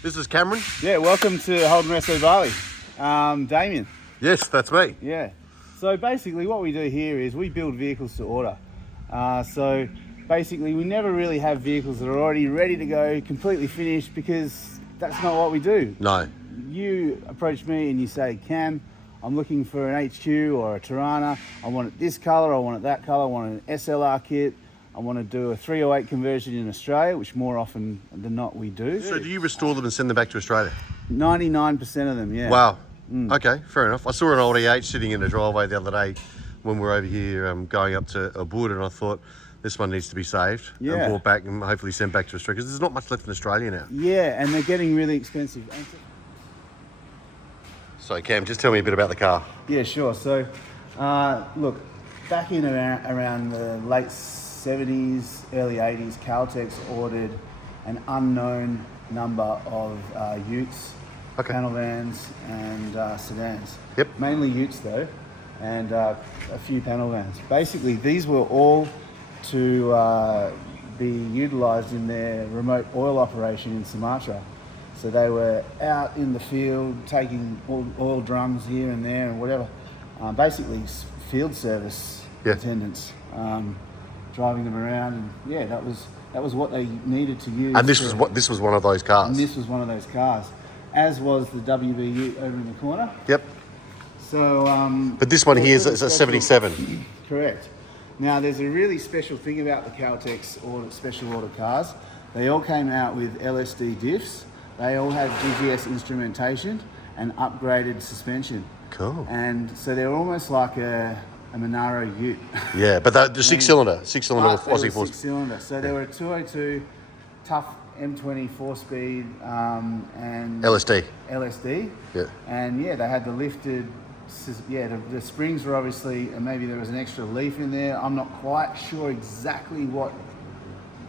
This is Cameron. Yeah, welcome to Holden Resto Bali. Damien. Yes, that's me. Yeah. So basically what we do here is we build vehicles to order. So basically we never really have vehicles that are already ready to go, completely finished, because that's not what we do. No. You approach me and you say, Cam, I'm looking for an HQ or a Tirana. I want it this colour, I want it that colour, I want an SLR kit. I want to do a 308 conversion in Australia, which more often than not we do. So do you restore them and send them back to Australia? 99% of them, yeah. Wow. Okay, fair enough. I saw an old E8 sitting in the driveway the other day when we were over here going up to Ubud, and I thought this one needs to be saved and brought back and hopefully sent back to Australia, because there's not much left in Australia now. Yeah, and they're getting really expensive. So Cam, just tell me a bit about the car. Yeah, sure. So, look, back in around the late 70s, early 80s, Caltex ordered an unknown number of utes, panel vans and sedans. Yep. Mainly utes though, and a few panel vans. Basically, these were all to be utilised in their remote oil operation in Sumatra. So they were out in the field taking oil drums here and there and whatever. Basically field service attendants. Driving them around, and yeah, that was what they needed to use. And this was one of those cars. And this was one of those cars, as was the WB over in the corner. Yep. So, but this one here is a 77. Correct. Now, there's a really special thing about the Caltex special order cars. They all came out with LSD diffs. They all had GGS instrumentation and upgraded suspension. Cool. And so they're almost like a Monaro ute. Yeah, but the six-cylinder Aussie force. Six-cylinder. So they were a 202 tough M20 4-speed and LSD. Yeah. And yeah, they had the lifted. Yeah, the springs were obviously, and maybe there was an extra leaf in there. I'm not quite sure exactly what.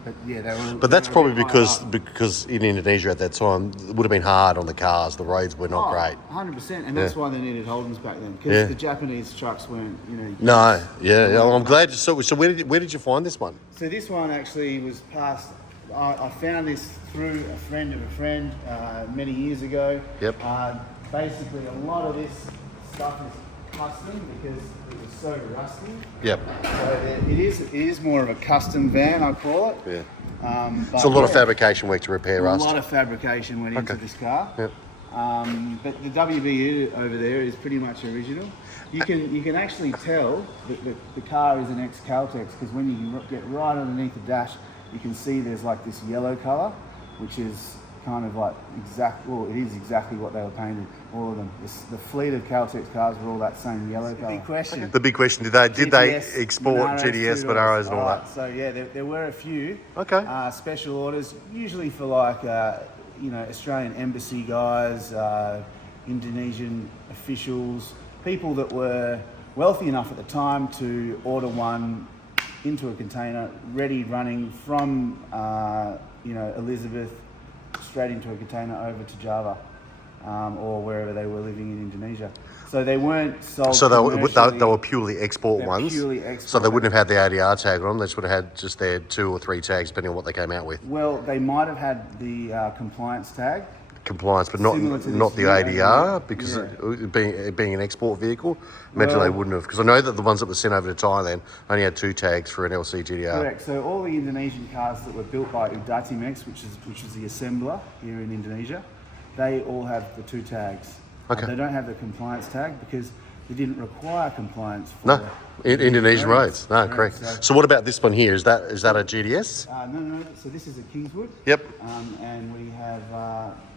But yeah, they were. But that's probably because in Indonesia at that time it would have been hard on the cars. The roads were not great. 100%, and that's why they needed Holdens back then, because the Japanese trucks weren't, No, I'm glad. So where did you find this one? So this one actually was passed. I found this through a friend of a friend many years ago. Yep. Basically, a lot of this stuff is custom because it was so rusty. Yep. So it is more of a custom van, I call it. Yeah. It's a lot of fabrication work to repair rust. A lot of fabrication went into this car. Yep. But the WBU over there is pretty much original. You can actually tell that the car is an ex-Caltex, because when you get right underneath the dash, you can see there's like this yellow colour, which is kind of like it is exactly what they were painted, all of them. The fleet of Caltex cars were all that same yellow colour. Big question. The big question, did they export GTS, Monaros and all that? So yeah, there were a few special orders, usually for like Australian embassy guys, Indonesian officials, people that were wealthy enough at the time to order one into a container, ready running from Elizabeth straight into a container over to Java or wherever they were living in Indonesia. So they weren't sold. So they were purely export ones. Purely export. So they wouldn't have had the ADR tag on them. They just would have had just their 2 or 3 tags, depending on what they came out with. Well, they might have had the compliance tag. Compliance, but not the ADR, because it being an export vehicle. Imagine they wouldn't have, because I know that the ones that were sent over to Thailand only had 2 tags for an LC GTR. Correct. So all the Indonesian cars that were built by Udatimex, which is the assembler here in Indonesia, they all have the 2 tags. Okay. They don't have the compliance tag because they didn't require compliance for Indonesian roads. No, correct. So what about this one here? Is that a GTS? No. So this is a Kingswood. Yep. And we have,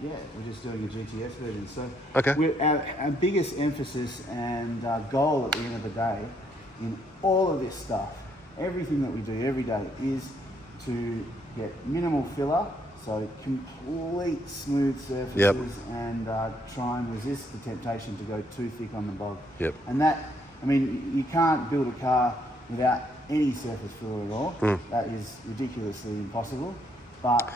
we're just doing a GTS version. So our biggest emphasis and goal at the end of the day in all of this stuff, everything that we do every day, is to get minimal filler, so complete smooth surfaces, and try and resist the temptation to go too thick on the bog. Yep. And that, you can't build a car without any surface filler at all. That is ridiculously impossible. But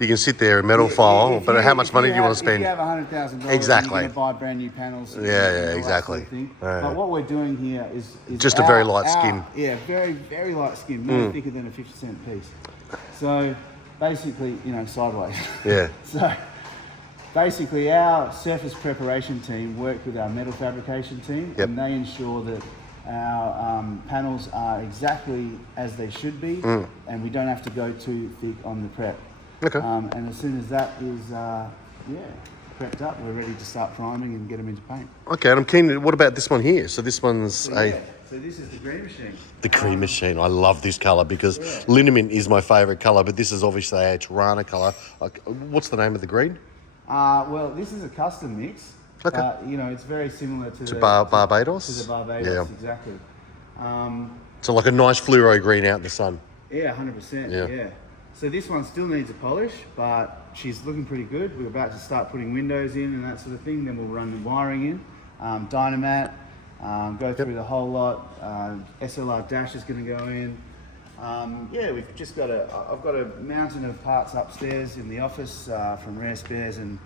you can sit there and metal file, but how much money do you want to spend? If you have $100,000, exactly. you're going to buy brand new panels. Exactly. Sort of thing. But what we're doing here is just a very light skin. Yeah, very, very light skin, no thicker than a 50-cent piece. So basically, sideways. Yeah. So basically our surface preparation team work with our metal fabrication team, and they ensure that our panels are exactly as they should be, and we don't have to go too thick on the prep. Okay. And as soon as that is prepped up, we're ready to start priming and get them into paint. Okay, and I'm keen. What about this one here? So this one's So this is the green machine. The green machine. I love this colour because liniment is my favourite colour, but this is obviously a Tirana colour. What's the name of the green? Well, this is a custom mix. Okay. It's very similar to Barbados? To the Barbados, exactly. So like a nice fluoro green out in the sun. Yeah, 100%. Yeah. So this one still needs a polish, but she's looking pretty good. We're about to start putting windows in and that sort of thing. Then we'll run the wiring in, dynamat, go through the whole lot. SLR dash is going to go in. We've just got I've got a mountain of parts upstairs in the office from Rare Spares and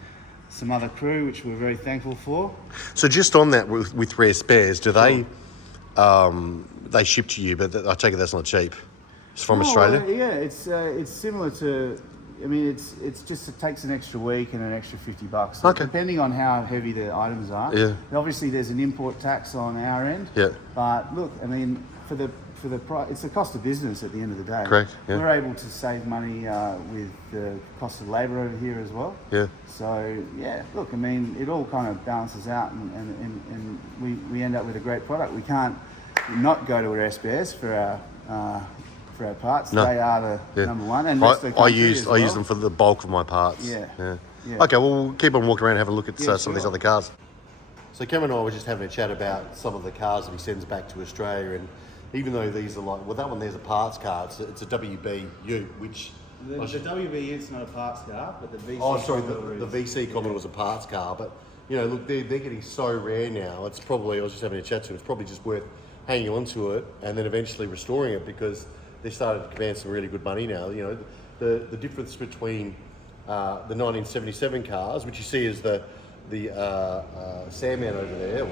some other crew, which we're very thankful for. So just on that with Rare Spares, do they they ship to you? But I take it that's not cheap. It's from Australia. It's similar to. I mean, it's just it takes an extra week and an extra $50. So depending on how heavy the items are. Yeah. Obviously, there's an import tax on our end. Yeah. But look, I mean, for the price, it's the cost of business at the end of the day. Correct. Yeah. We're able to save money with the cost of labour over here as well. Yeah. So look, I mean, it all kind of balances out, and we end up with a great product. We can't not go to Rare Spares for our parts. No. They are the number one. And I use them for the bulk of my parts. Yeah. Okay, well, we'll keep on walking around and have a look at some of these other cars. So Cameron and I were just having a chat about some of the cars that he sends back to Australia, and even though these are like, well, that one there's a parts car. It's a WB Ute, which the WB Ute's not a parts car, but the VC. Oh, sorry, the VC Commodore was a parts car, but look, they're getting so rare now. It's probably, I was just having a chat to him, it's probably just worth hanging on to it and then eventually restoring it, because they started to command some really good money now. The difference between the 1977 cars, which you see as the Sandman over there,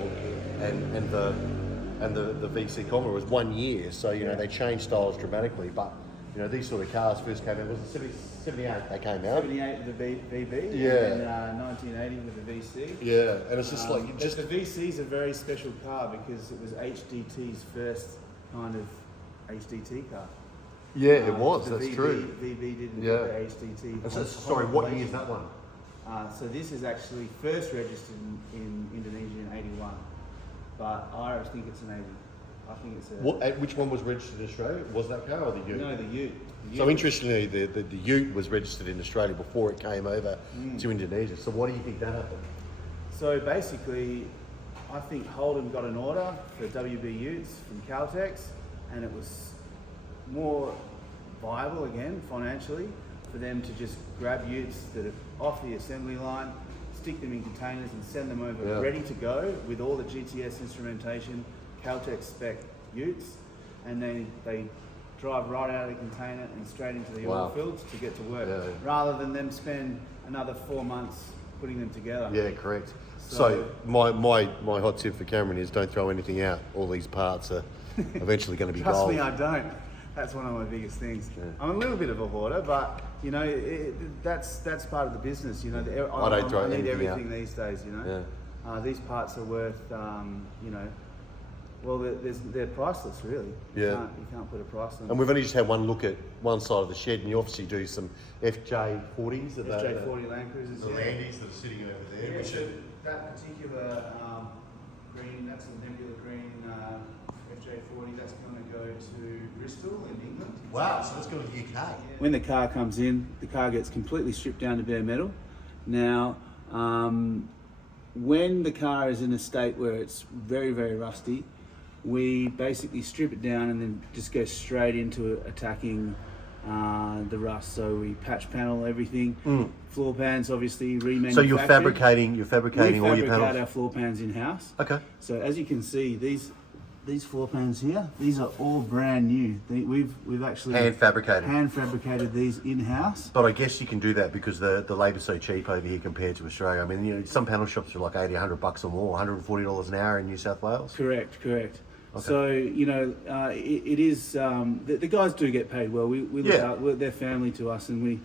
and the VC Commodore, was 1 year. So they changed styles dramatically. But these sort of cars first came out. Was it 78? They came out. 78 with the VB. Yeah. And 1980 with the VC. Yeah, and it's just the VC is a very special car because it was HDT's first kind of HDT car. Yeah, it was. That's true. VB didn't get the HDT. Sorry, what year is that one? So this is actually first registered in Indonesia in '81, but I think it's an '80. I think it's a. Which one was registered in Australia? Was that car or the Ute? No, the Ute. So interestingly, the Ute was registered in Australia before it came over to Indonesia. So what do you think that happened? So basically, I think Holden got an order for WB Utes from Caltex, and it was more viable again financially for them to just grab Utes that are off the assembly line, stick them in containers and send them over ready to go with all the GTS instrumentation, Caltex spec Utes, and then they drive right out of the container and straight into the oil fields to get to work, rather than them spend another 4 months putting them together. Yeah, correct. So my hot tip for Cameron is don't throw anything out. All these parts are eventually going to be Trust gold. me, I don't. That's one of my biggest things. I'm a little bit of a hoarder, but that's part of the business. I need everything these days. These parts are worth. Well, they're priceless, really. You can't put a price on them. And we've only just had one look at one side of the shed, and you obviously do some FJ40s. FJ40 Land Cruisers. The Landies that are sitting over there. Yeah, so that particular green, that's a nebula green FJ40. That's going to go to Bristol in England. Wow, so let's go to the UK. When the car comes in, the car gets completely stripped down to bare metal. Now, when the car is in a state where it's very, very rusty, we basically strip it down and then just go straight into attacking the rust. So we patch panel everything. Floor pans, obviously, remanufactured. So you're fabricating all your panels? We fabricate our floor pans in-house. Okay. So as you can see, these floor pans here, these are all brand new. We've actually hand fabricated these in-house. But I guess you can do that because the labour's so cheap over here compared to Australia. I mean, some panel shops are like $80, $100 or more, $140 an hour in New South Wales. Correct. Okay. So it is the guys do get paid well. We look out, they're family to us, and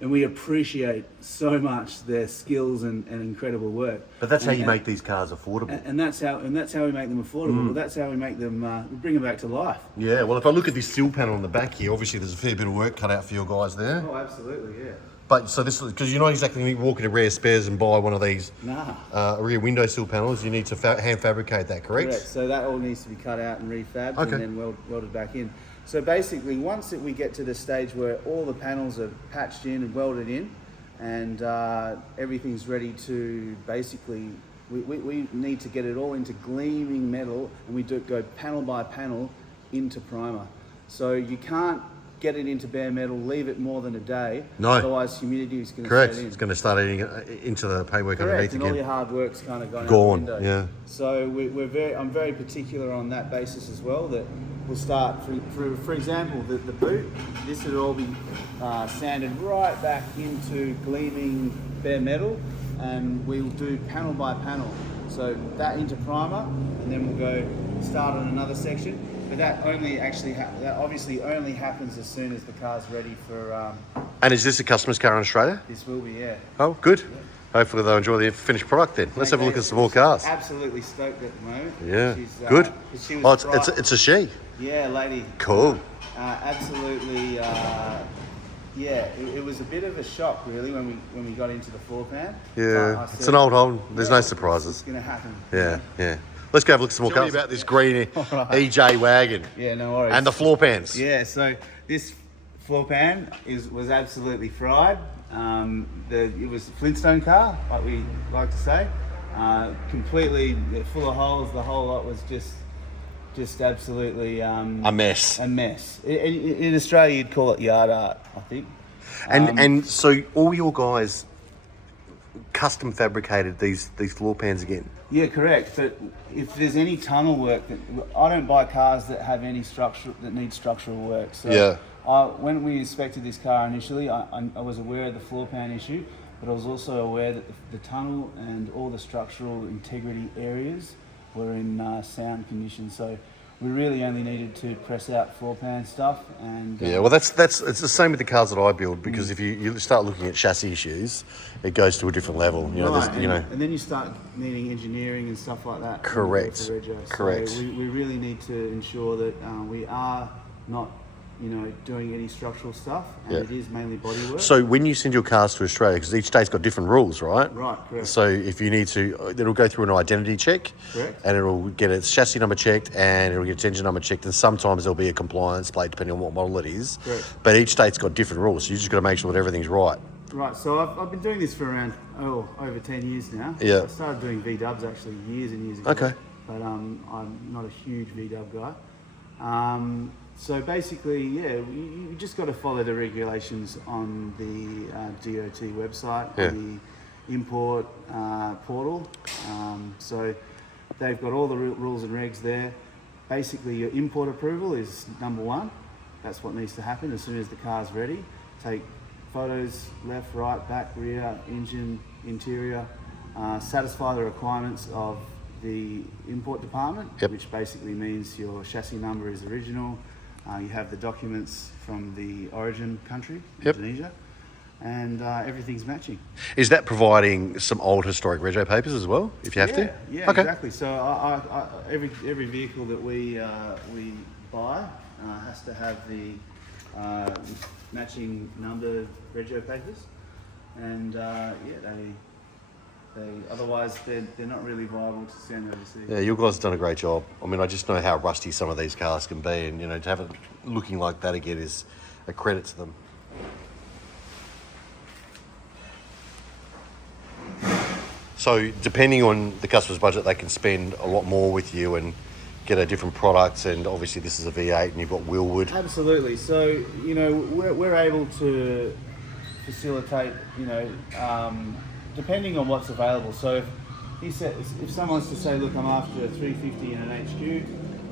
and we appreciate so much their skills and incredible work. But that's how you make these cars affordable. And that's how we make them affordable. Well, that's how we make them. We bring them back to life. Yeah. Well, if I look at this sill panel on the back here, obviously there's a fair bit of work cut out for your guys there. Oh, absolutely, yeah. But so this is because you're not exactly going to walk into Rare Spares and buy one of these rear window sill panels. You need to hand fabricate that, correct? Correct. So that all needs to be cut out and refabbed and then welded back in. So basically, once we get to the stage where all the panels are patched in and welded in, and everything's ready to basically, we need to get it all into gleaming metal, and we go panel by panel into primer. So you can't get it into bare metal, leave it more than a day. No. Otherwise, humidity is going to Correct. set in. It's going to start eating into the paintwork underneath and again. all your hard work's kind of gone out the window. Yeah. So I'm very particular on that basis as well. That we'll start for example, the boot. This would all be sanded right back into gleaming bare metal, and we'll do panel by panel. So that into primer, and then we'll go start on another section. But that obviously only happens as soon as the car's ready for. And is this a customer's car in Australia? This will be, yeah. Oh, good. Yeah. Hopefully they'll enjoy the finished product then. Let's have a look at some more cars. Absolutely stoked at the moment. Yeah, good. It's a she. Yeah, lady. Cool. Absolutely. Yeah, it was a bit of a shock really when we got into the floor pan. Yeah, it's an old Holden. There's no surprises. It's going to happen. Yeah. Let's go have a look at some more cars. Tell me about this green EJ wagon. Yeah, no worries. And the floor pans. Yeah, so this floor pan was absolutely fried. It was a Flintstone car, like we like to say. Completely full of holes. The whole lot was just absolutely a mess. A mess. In Australia, you'd call it yard art, I think. And so all your guys custom fabricated these floor pans again? Yeah, correct. But if there's any tunnel work, I don't buy cars that have any need structural work. So when we inspected this car initially, I was aware of the floor pan issue, but I was also aware that the tunnel and all the structural integrity areas were in sound condition. So we really only needed to press out floor pan stuff. And well, it's the same with the cars that I build, because if you start looking at chassis issues, it goes to a different level. And then you start needing engineering and stuff like that. Correct. Correct. So we really need to ensure that we are not doing any structural stuff, and it is mainly bodywork. So when you send your cars to Australia, because each state's got different rules, right? Right, correct. So if you need to, it'll go through an identity check. Correct. And it'll get its chassis number checked, and it'll get its engine number checked, and sometimes there'll be a compliance plate depending on what model it is. Correct. But each state's got different rules, so you just got to make sure that everything's right. Right, so I've been doing this for around over 10 years now. Yeah. I started doing V-dubs actually years and years ago. Okay. But I'm not a huge V-dub guy. So basically, you just got to follow the regulations on the DOT website, on the import portal. So they've got all the rules and regs there. Basically, your import approval is number one. That's what needs to happen as soon as the car's ready. Take photos left, right, back, rear, engine, interior. Satisfy the requirements of the import department, which basically means your chassis number is original. You have the documents from the origin country, Indonesia, and everything's matching. Is that providing some old historic rego papers as well, if you have to? Yeah, exactly. So every vehicle that we buy has to have the matching number rego papers, and otherwise they're not really viable to send overseas. Yeah, you guys have done a great job. I mean, I just know how rusty some of these cars can be, and to have it looking like that again is a credit to them. So depending on the customer's budget, they can spend a lot more with you and get a different product, and obviously this is a V8 and you've got Willwood. Absolutely. So, we're able to facilitate, depending on what's available. So if someone's to say, look, I'm after a 350 and an HQ,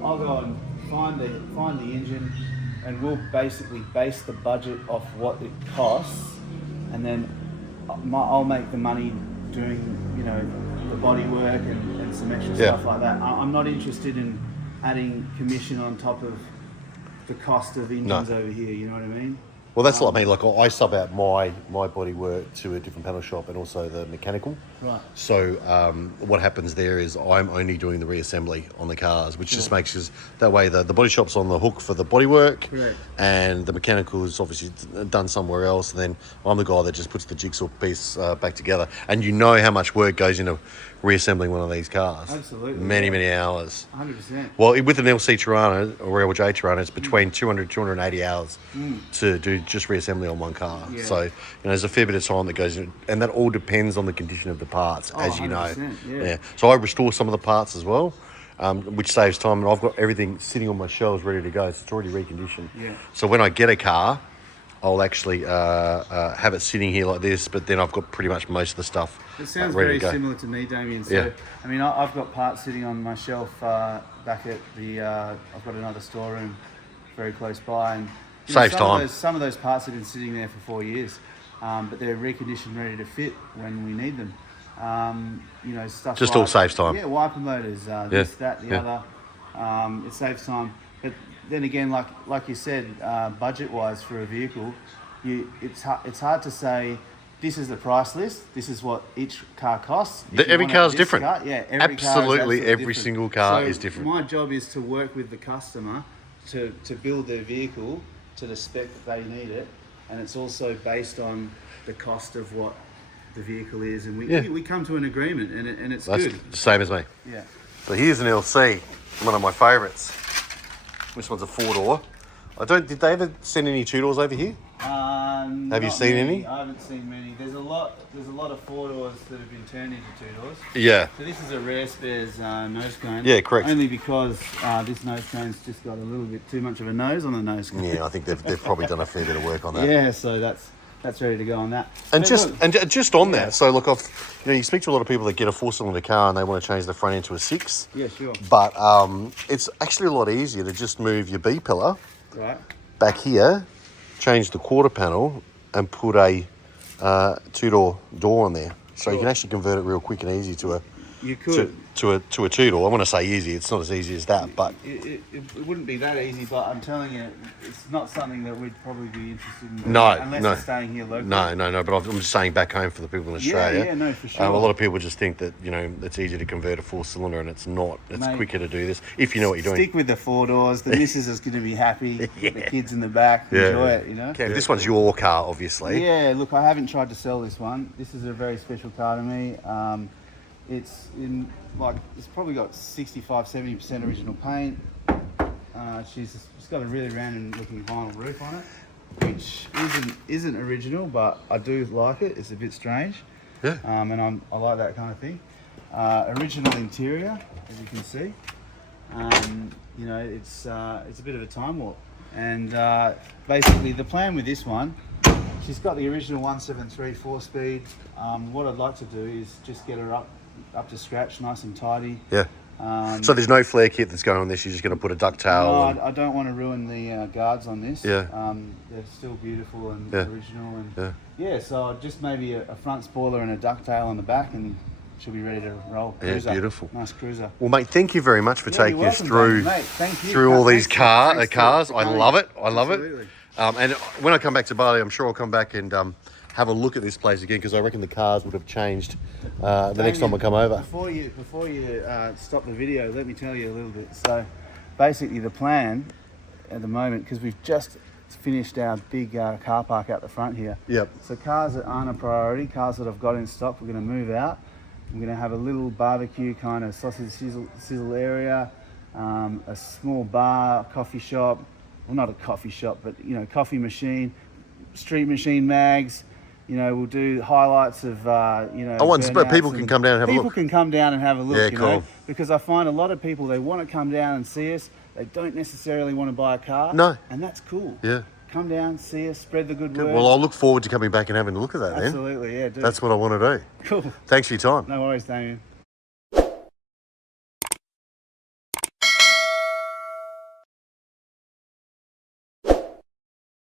I'll go and find the engine, and we'll basically base the budget off what it costs, and then I'll make the money doing, the body work and some extra stuff like that. I'm not interested in adding commission on top of the cost of engines over here, you know what I mean? Well, that's like me. Like I sub out my body work to a different panel shop and also the mechanical. Right. So what happens there is I'm only doing the reassembly on the cars, which just makes us that way the body shop's on the hook for the body work, Correct. and the mechanical is obviously done somewhere else. And then I'm the guy that just puts the jigsaw piece back together. And you know how much work goes into reassembling one of these cars. Absolutely. Many hours. 100%. Well, with an LC Tirana or LJ Tirana, it's between 200 280 hours to do just reassembly on one car. Yeah. So, you know, there's a fair bit of time that goes in, and that all depends on the condition of the parts, as you know. 100%, yeah. So I restore some of the parts as well, which saves time, and I've got everything sitting on my shelves ready to go. So it's already reconditioned. Yeah. So when I get a car, I'll actually have it sitting here like this, but then I've got pretty much most of the stuff It sounds ready very to go. similar to me, Damien. So, Yeah. I mean, I've got parts sitting on my shelf back at the. I've got another storeroom very close by, and Saves time. Some of those parts have been sitting there for 4 years, but they're reconditioned, ready to fit when we need them. You know, stuff. Just like, all saves time. Yeah, wiper motors, this, that, the other. It saves time, but then again, like you said, budget-wise for a vehicle, it's hard to say. This is the price list. This is what each car costs. Every car is different. Every Absolutely, every different. single car So is different. My job is to work with the customer to build their vehicle to the spec that they need it, and it's also based on the cost of what the vehicle is, and we come to an agreement, and it's That's good. the same as me. Yeah. So here's an LC, one of my favourites. This one's a 4-door. Did they ever send any 2-doors over here? Have you seen any? I haven't seen many. There's a lot of 4-doors that have been turned into 2-doors. Yeah. So this is a rare spares nose cone. Yeah, correct. Only because this nose cone's just got a little bit too much of a nose on the nose cone. Yeah, I think they've probably done a fair bit of work on that. Yeah, so that's ready to go on that. And But just on that, so look, you speak to a lot of people that get a 4-cylinder car and they want to change the front end to a 6. Yeah, sure. But it's actually a lot easier to just move your B pillar Right. back here, change the quarter panel, and put a 2-door door on there. So you can actually convert it real quick and easy to a You could. to a 2-door. I want to say easy. It's not as easy as that, but It wouldn't be that easy, but I'm telling you, it's not something that we'd probably be interested in doing No, unless no. we're staying here locally. no. But I'm just saying back home for the people in Australia. Yeah, no, for sure. A lot of people just think that it's easy to convert a 4-cylinder, and it's not. It's Mate, quicker to do this if you know what you're doing. Stick with the 4 doors. The missus is going to be happy. The kids in the back Yeah. enjoy it. You know. Okay, this one's your car, obviously. Yeah. Look, I haven't tried to sell this one. This is a very special car to me. It's probably got 65-70% original paint. She's got a really random looking vinyl roof on it, which isn't original, but I do like it. It's a bit strange. Yeah. And I like that kind of thing. Original interior, as you can see. It's a bit of a time warp. And basically the plan with this one, she's got the original 173 4-speed. What I'd like to do is just get her up to scratch, nice and tidy. Yeah. So there's no flare kit that's going on this. You're just going to put a ducktail. No, I don't want to ruin the guards on this. Yeah. They're still beautiful and Yeah. original. And so just maybe a front spoiler and a ducktail on the back, and she'll be ready to roll. Yeah, Cruiser. beautiful. Nice cruiser. Well, mate, thank you very much for Yeah, taking you're us welcome, through mate. Thank you. through all these Thanks cars. for I coming. love it. I love Absolutely. it. And when I come back to Bali, I'm sure I'll come back and have a look at this place again, because I reckon the cars would have changed the next time I come over. Before you stop the video, let me tell you a little bit. So, basically, the plan at the moment, because we've just finished our big car park out the front here. Yep. So cars that aren't a priority, cars that I've got in stock, we're going to move out. I'm going to have a little barbecue kind of sausage sizzle area, a small bar, coffee shop. Well, not a coffee shop, but coffee machine, street machine mags. We'll do highlights of I want, but burnouts, people can come down and have a look. People can come down and have a look. Yeah, cool. Because I find a lot of people, they want to come down and see us. They don't necessarily want to buy a car. No. And that's cool. Yeah. Come down, see us, spread the good word. Well, I'll look forward to coming back and having a look at that then. Absolutely, yeah. Do. That's what I want to do. Cool. Thanks for your time. No worries, Damien.